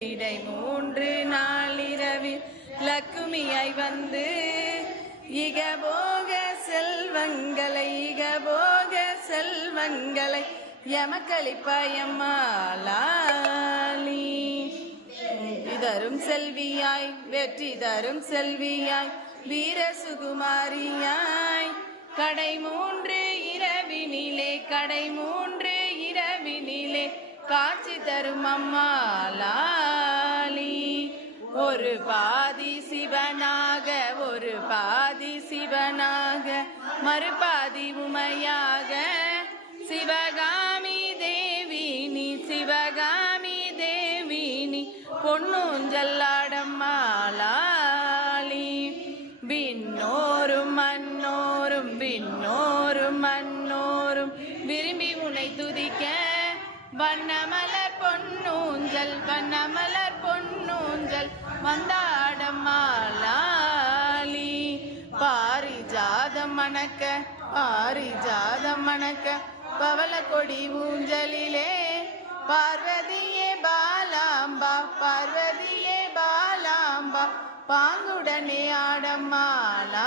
இடை மூன்று நாளிரவில் லக்குமியாய் வந்து இகபோக செல்வங்களை இகபோக செல்வங்களை யமக்களிப்பாயம்மாலி தரும் செல்வியாய் வெற்றி தரும் செல்வியாய் வீர சுகுமாரியாய். கடை மூன்று இரவினிலே கடை மூன்று இரவினிலே காட்சி தரும் அம்மாலா ஒரு பாதி சிவனாக ஒரு பாதி சிவனாக மறுபாதி உமையாக. சிவகாமி தேவினி சிவகாமி தேவினி நீ பொன்னூஞ்சல்லாடம்மாலாளி விண்ணோரும் மன்னோரும் விண்ணோரும் மன்னோரும் விரும்பி உனை துதிக்க வண்ணமலர் பொன்னூஞ்சல் வண்ணமலர் பொன்னூஞ்சல் வந்தாடம்மாலாளி பாரிஜாதம் மணக்க பாரிஜாதம் மணக்க பவள கொடி ஊஞ்சலிலே. பார்வதியே பாலாம்பா பார்வதியே பாலாம்பா பாங்குடனே ஆடம்மாலாளி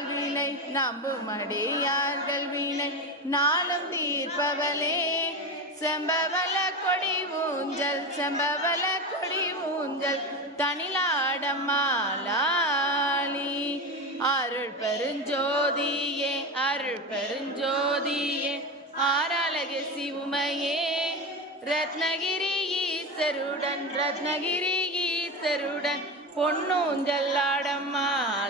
நம்புமடியார்கள் வீணை நம்புமடியார்கள் வீணை. நாளும் தீர்ப்பவளே. செம்பவல கொடி ஊஞ்சல் செம்பவல கொடி ஊஞ்சல் தனிலாடமாலாளி அருள் பெருஞ்சோதியே அருள் பெருஞ்சோதியே. ஆராலக சிவுமையே ரத்னகிரி ஈஸ்வருடன் ரத்னகிரி ஈசருடன் பொன்னூஞ்சல்லாடம்மாலா